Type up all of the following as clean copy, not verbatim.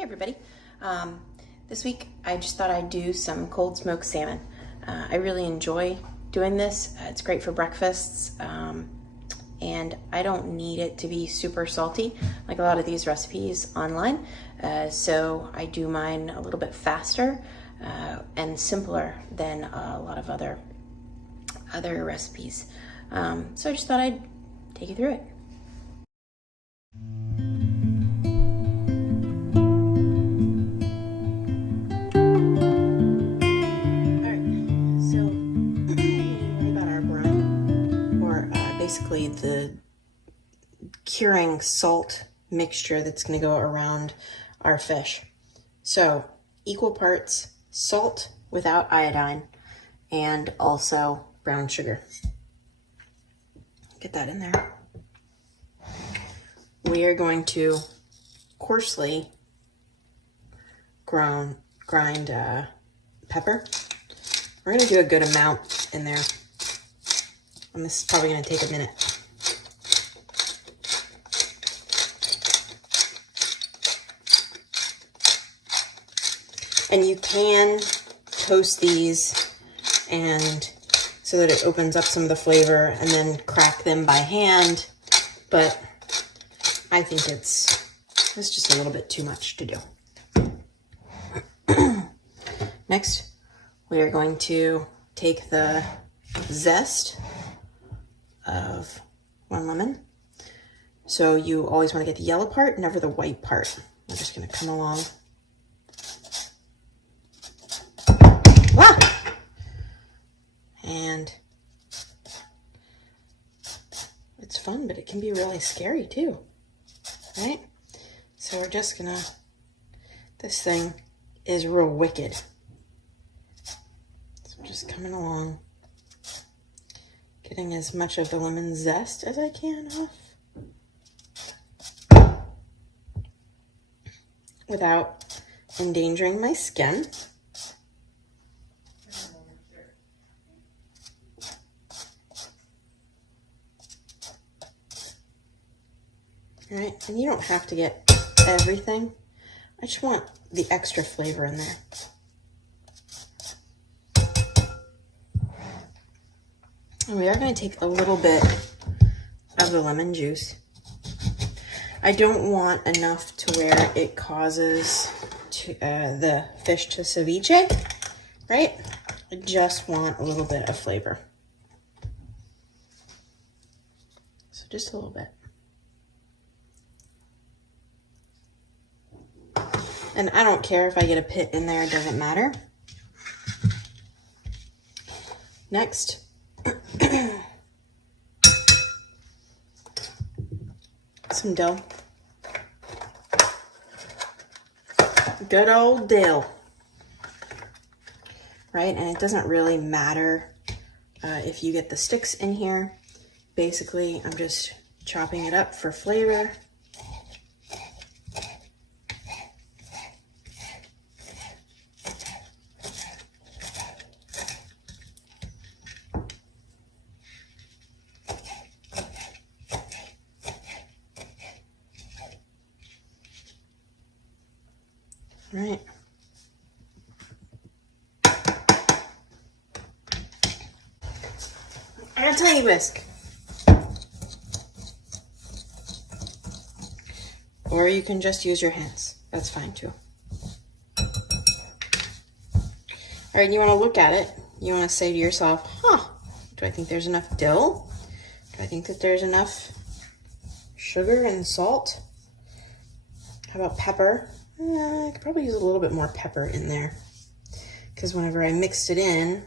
Hey everybody. This week I just thought I'd do some cold smoked salmon. I really enjoy doing this. It's great for breakfasts, and I don't need it to be super salty like a lot of these recipes online. So I do mine a little bit faster and simpler than a lot of other recipes. So I just thought I'd take you through it. Basically the curing salt mixture that's going to go around our fish. So equal parts salt without iodine and also brown sugar. Get that in there. We are going to coarsely grind pepper. We're going to do a good amount in there. And this is probably going to take a minute. And you can toast these and so that it opens up some of the flavor and then crack them by hand. But I think it's just a little bit too much to do. Next, we are going to take the zest of one lemon. So you always want to get the yellow part, never the white part. I'm just going to come along. And it's fun, but it can be really scary too, right? So we're just gonna, this thing is real wicked. So I'm just coming along, getting as much of the lemon zest as I can off without endangering my skin. All right, and you don't have to get everything. I just want the extra flavor in there. And we are going to take a little bit of the lemon juice. I don't want enough to where it causes the fish to ceviche, right? I just want a little bit of flavor. So just a little bit. And I don't care if I get a pit in there, it doesn't matter. Next, some dill. Good old dill. Right, and it doesn't really matter if you get the sticks in here. Basically, I'm just chopping it up for flavor. All right. And a tiny whisk. Or you can just use your hands. That's fine too. All right, you want to look at it. You want to say to yourself, do I think there's enough dill? Do I think that there's enough sugar and salt? How about pepper? I could probably use a little bit more pepper in there because whenever I mixed it in,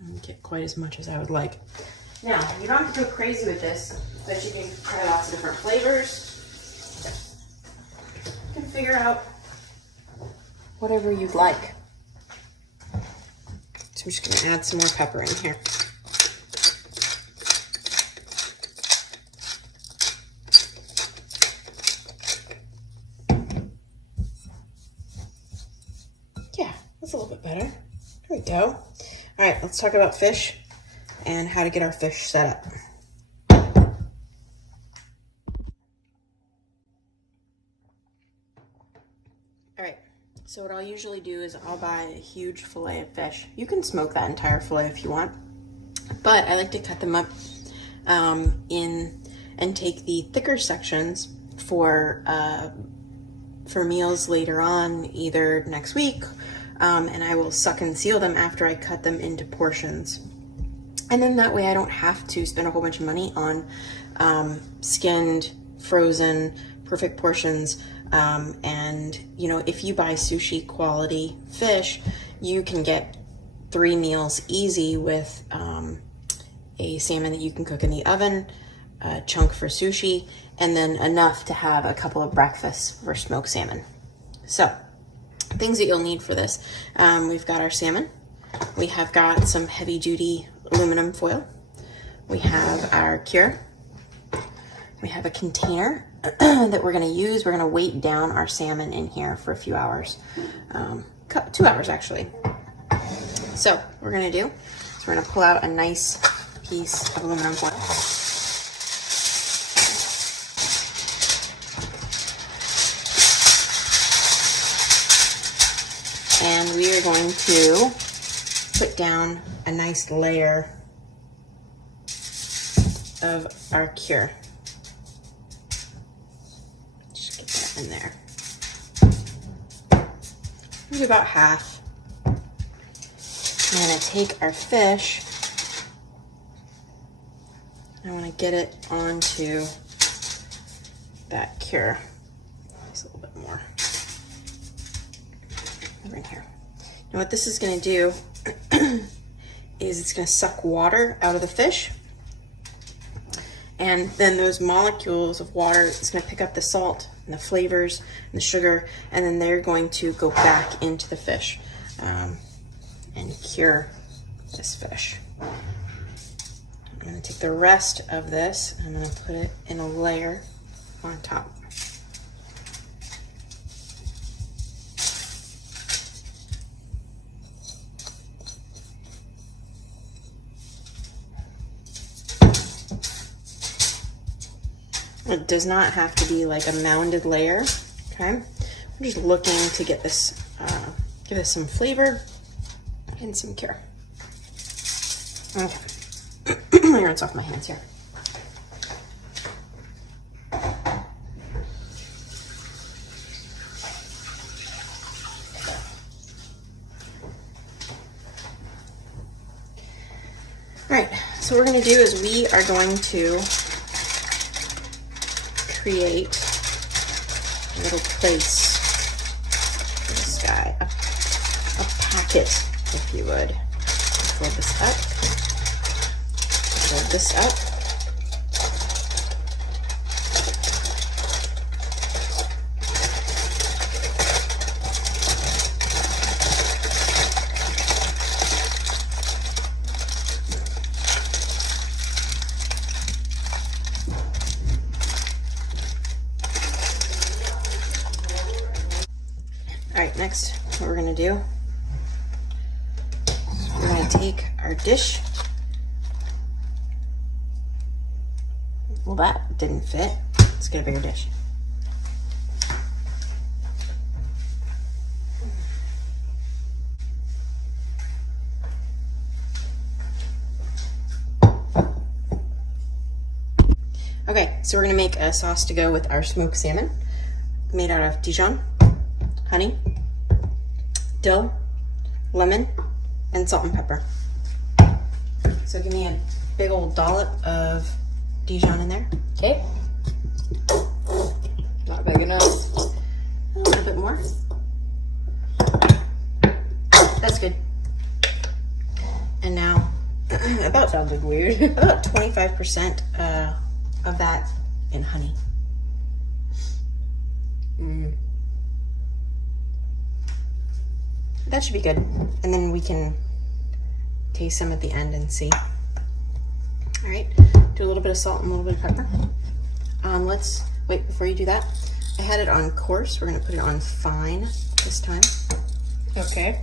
I didn't get quite as much as I would like. Now, you don't have to go crazy with this, but you can try lots of different flavors. You can figure out whatever you'd like. So I'm just going to add some more pepper in here. Yeah, that's a little bit better. There we go. All right, let's talk about fish and how to get our fish set up. All right, so what I'll usually do is I'll buy a huge fillet of fish. You can smoke that entire fillet if you want, but I like to cut them up in and take the thicker sections for meals later on, either next week, and I will suck and seal them after I cut them into portions. And then that way I don't have to spend a whole bunch of money on skinned, frozen, perfect portions. And you know, if you buy sushi quality fish, you can get 3 meals easy with a salmon that you can cook in the oven, a chunk for sushi, and then enough to have a couple of breakfasts for smoked salmon. So things that you'll need for this, we've got our salmon, we have got some heavy duty aluminum foil, we have our cure, we have a container that we're going to use. We're going to weight down our salmon in here for a few hours, 2 hours actually. So what we're going to do is we're going to pull out a nice piece of aluminum foil. And we are going to put down a nice layer of our cure. Just get that in there. Maybe about half. I'm going to take our fish. I want to get it onto that cure. Just a little bit more. Over in here. Now what this is going to do is it's going to suck water out of the fish, and then those molecules of water, it's going to pick up the salt and the flavors and the sugar, and then they're going to go back into the fish and cure this fish. I'm going to take the rest of this and I'm going to put it in a layer on top. It does not have to be like a mounded layer, okay? I'm just looking to get this, give this some flavor and some cure. Okay. Let me rinse off my hands here. All right, so what we're gonna do is we are going to create a little place for this guy, a packet, if you would. Fold this up, fold this up. All right, next, what we're gonna do, we're gonna take our dish. Well, that didn't fit. Let's get a bigger dish. Okay, so we're gonna make a sauce to go with our smoked salmon, made out of Dijon, honey, dill, lemon, and salt and pepper. So give me a big old dollop of Dijon in there. Okay. Not big enough. A little bit more. That's good. And now, about Sounds like weird. about 25% of that in honey. That should be good. And then we can taste some at the end and see. All right, do a little bit of salt and a little bit of pepper. Let's, wait, before you do that, I had it on coarse. We're gonna put it on fine this time. Okay.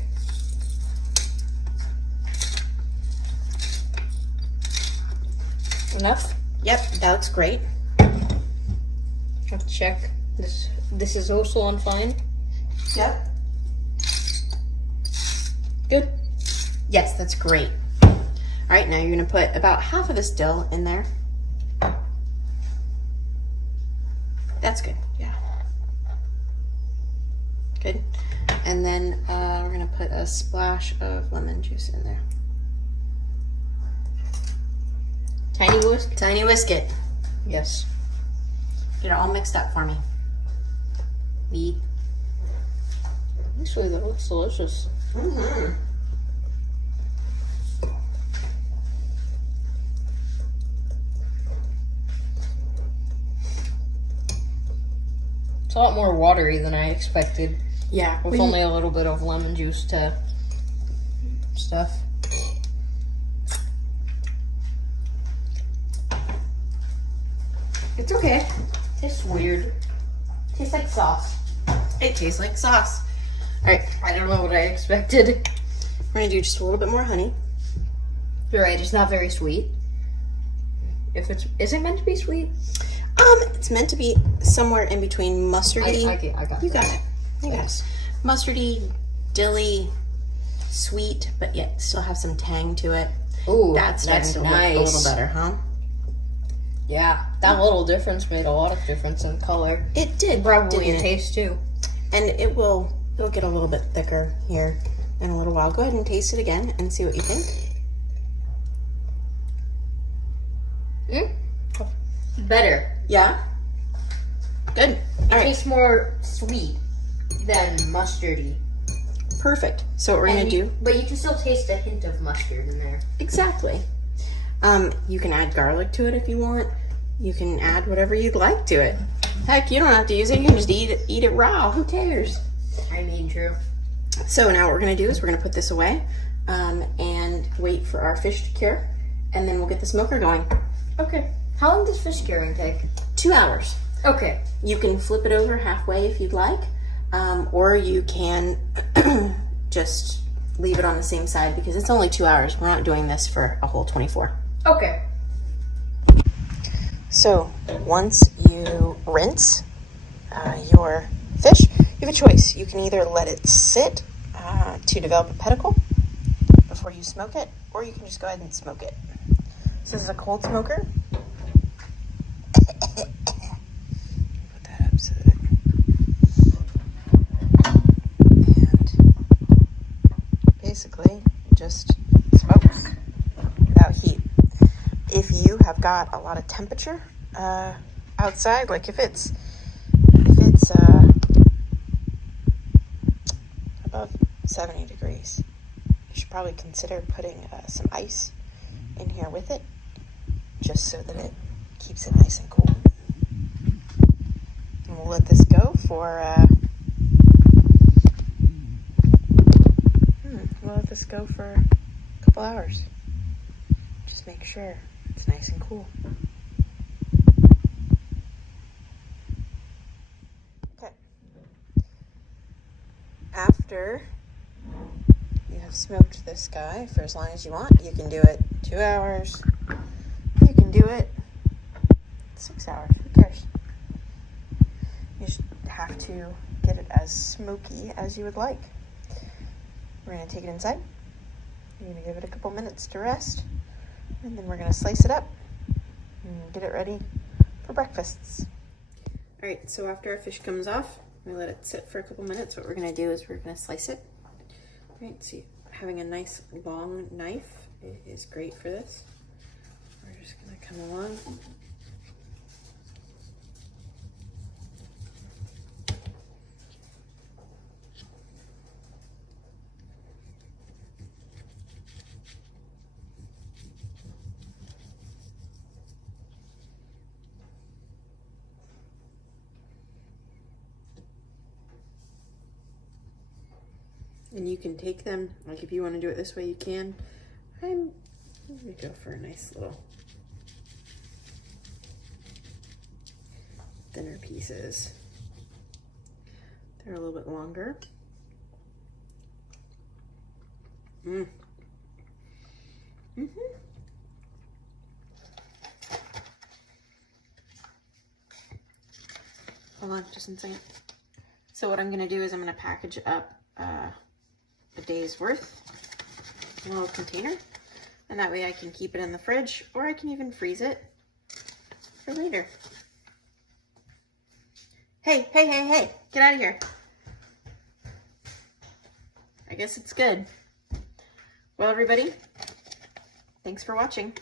Enough? Yep, that looks great. Let's check. This is also on fine. Yep. Good. Yes, that's great. All right, now you're gonna put about half of this dill in there. That's good, yeah. Good. And then we're gonna put a splash of lemon juice in there. Tiny whisk? Tiny whisk it. Yes. Get it all mixed up for me. Actually, that looks delicious. Mm-hmm. It's a lot more watery than I expected. Yeah. With only a little bit of lemon juice to stuff. It's okay. Tastes weird. Tastes like sauce. It tastes like sauce. All right, I don't know what I expected. we're gonna do just a little bit more honey. You're right, it's not very sweet. Is it meant to be sweet? It's meant to be somewhere in between mustardy. I got You that. got it. You got it. Thanks. Mustardy, dilly, sweet, but yet still have some tang to it. Ooh, That's starting to nice. look a little better, huh? Yeah, that little difference made a lot of difference in color. It did. Probably in didn't it? taste too. And it'll get a little bit thicker here in a little while. Go ahead and taste it again and see what you think. Better. Yeah? Good. All right. Tastes more sweet than mustardy. Perfect. So what we're going to do... But you can still taste a hint of mustard in there. Exactly. You can add garlic to it if you want. You can add whatever you'd like to it. Heck, you don't have to use it. You can just eat it raw. Who cares? I mean, true. So now what we're going to do is we're going to put this away and wait for our fish to cure. And then we'll get the smoker going. Okay. How long does fish curing take? 2 hours. Okay. You can flip it over halfway if you'd like. Or you can just leave it on the same side because it's only 2 hours. We're not doing this for a whole 24. Okay. So once you rinse your fish, you have a choice. You can either let it sit to develop a pedicle before you smoke it, or you can just go ahead and smoke it. So this is a cold smoker. Put that up so that and basically just smokes without heat. If you have got a lot of temperature outside, like if it's above 70 degrees, you should probably consider putting some ice in here with it, just so that it keeps it nice and cool. And we'll let this go for a couple hours. Just make sure it's nice and cool. Okay. After you have smoked this guy for as long as you want, you can do it 2 hours. You can do it 6 hours. Who cares? You just have to get it as smoky as you would like. We're going to take it inside. You're going to give it a couple minutes to rest. And then we're going to slice it up and get it ready for breakfasts. All right, so after our fish comes off, we let it sit for a couple minutes. What we're going to do is we're going to slice it. All right, see, having a nice long knife is great for this. We're just going to come along. And you can take them, like if you want to do it this way, you can. I'm going to go for a nice little thinner pieces. They're a little bit longer. Hold on just a second. So what I'm going to do is I'm going to package up a day's worth in a little container. And that way I can keep it in the fridge, or I can even freeze it for later. Hey, hey, hey, hey, get out of here. I guess it's good. Well, everybody, thanks for watching.